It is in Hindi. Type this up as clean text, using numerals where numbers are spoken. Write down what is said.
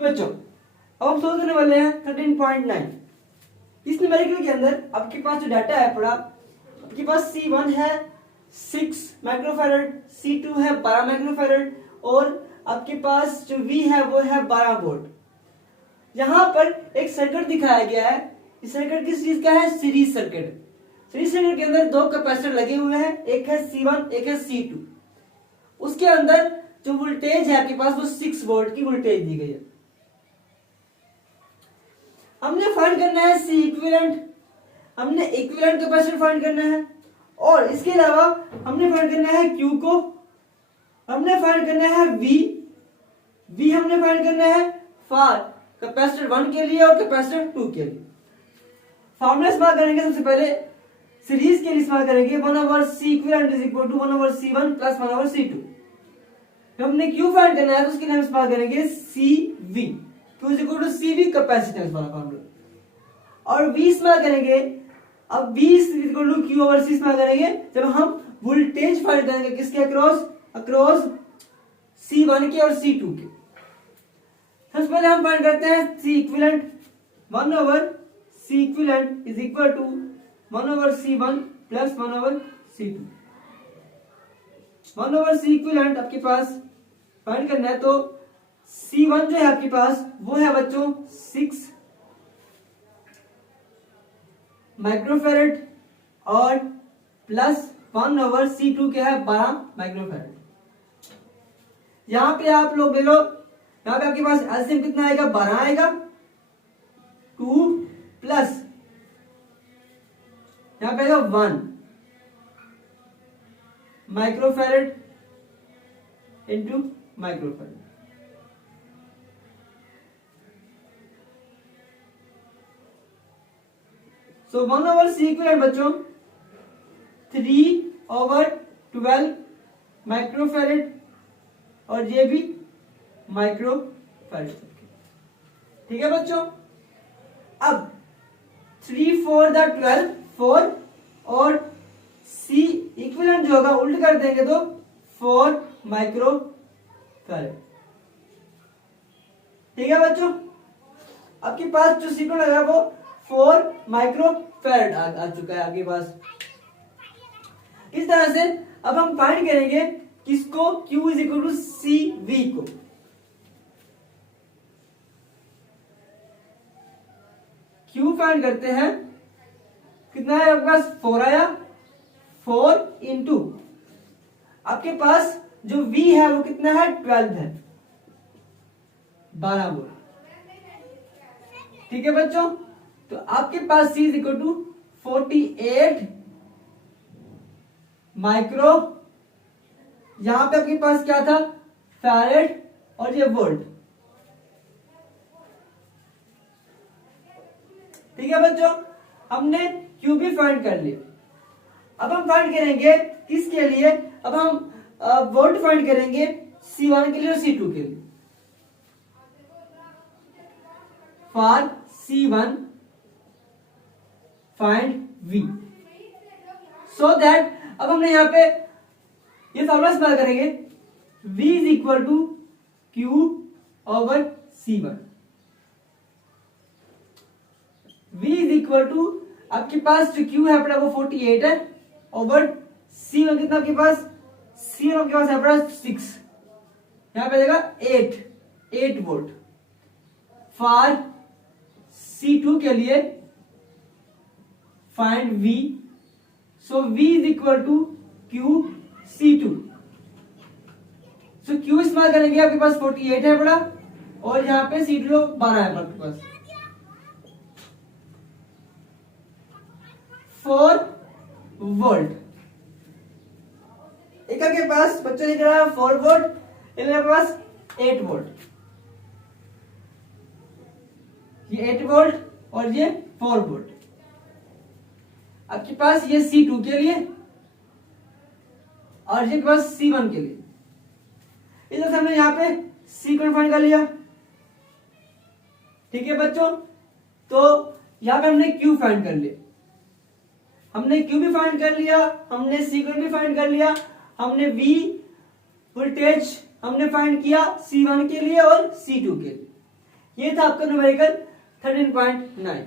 बच्चों अब हम सोल्व करने वाले हैं 13.9। इस न्यूमेरिकल के अंदर आपके पास जो डाटा है पड़ा, आपके पास C1 है 6 माइक्रोफैरड, C2 है 12 माइक्रोफैरड और आपके पास जो V है वो है 12 वोल्ट। यहाँ पर एक सर्किट दिखाया गया है। इस सर्किट किस चीज का है? Series circuit. सीरीज सर्किट के अंदर दो कैपेसिटर लगे हुए हैं, एक है C1 एक है C2। उसके अंदर जो वोल्टेज है आपके पास वो 6 वोल्ट की वोल्टेज दी गई है। हमने फाइंड करना है C इक्विवेलेंट, हमने इक्विवेलेंट कैपेसिटर फाइंड करना है और इसके अलावा हमने फाइंड करना है Q को, हमने फाइंड करना है V हमने फाइंड करना है फॉर कैपेसिटर 1 के लिए और कैपेसिटर 2 के लिए। फॉर्मूला इस्तेमाल करेंगे। सबसे पहले सीरीज के लिए इस्तेमाल करेंगे 1/C equivalent is equal to 1/C1 plus 1/C2। हमने Q फाइंड करना है तो उसके लिए हम इस्तेमाल करेंगे CV, Q is equal to CV capacitance वाला फॉर्मूला। और V इस्तेमाल करेंगे, अब V is equal to Q/C इस्तेमाल करेंगे जब हम वोल्टेज फाइंड करेंगे किसके अक्रॉस C1 के और C2 के। सबसे पहले हम फाइंड करते हैं C equivalent. 1/C equivalent is equal to 1/C1 plus 1/C2। 1/C equivalent आपके पास फाइंड करना है तो C1 जो है आपके पास वो है बच्चों 6 माइक्रोफैरड और प्लस 1/C2 के है 12 माइक्रोफैरड। यहां पे आप लोग ले लो, यहां पे आपके पास एलसीएम कितना आएगा? 12 आएगा, 2 प्लस यहां पे आएगा 1 माइक्रोफैरड इंटू माइक्रोफैरड। सो 1/C इक्विवेलेंट बच्चों 3/12 माइक्रोफैरड और ये भी माइक्रोफैरड। ठीक है बच्चों। अब 3 4 12 4 और C इक्विवेलेंट जो होगा उल्ट कर देंगे तो 4 माइक्रोफैरड। ठीक है बच्चों। आपके पास जो सीक्वेंस लगा वो 4 माइक्रोफैरड आ चुका है आपके पास। इस तरह से अब हम फाइंड करेंगे किसको? Q is equal to CV को। Q फाइंड करते हैं, कितना है आपके पास? 4 आया, 4 इंटू आपके पास जो V है वो कितना है? 12 है, 12 वोल्ट। ठीक है बच्चों। तो आपके पास C is equal to 48 micro, यहां पे आपके पास क्या था? फैरेड और ये वोल्ट। ठीक है बच्चों। हमने Q भी फाइंड कर लिया। अब हम फाइंड करेंगे किसके लिए? अब हम वोल्ट फाइंड करेंगे C1 के लिए और C2 के लिए। For C1 find V, so that अब हमने यहां पे ये फॉर्मूला इस्तेमाल करेंगे V is equal to Q/C1। V is equal to आपके पास जो Q है अपना वो 48 है ओवर C1 कितना आपके पास? C1 आपके पास है अपना 6, यहां पे देगा 8 वोल्ट। फॉर C2 के लिए find V, so V is equal to QC2। So Q इस्तेमाल करेंगे, आपके पास 48 है बड़ा और यहाँ पे C2 12 है आपके पास। 4 वोल्ट। एक के पास बच्चों लिख रहा है 4 वोल्ट, एक के पास 8 वोल्ट। ये 8 वोल्ट और ये 4 वोल्ट। आपके पास ये C2 के लिए और ये पास C1 के लिए। इधर हमने यहां पे C को फाइंड कर लिया। ठीक है बच्चों। तो यहां पे हमने Q फाइंड कर लिया, हमने Q भी फाइंड कर लिया, हमने C को भी फाइंड कर लिया, हमने V वोल्टेज हमने फाइंड किया C1 के लिए और C2 के लिए। ये था आपका न्यूमेरिकल 13.9।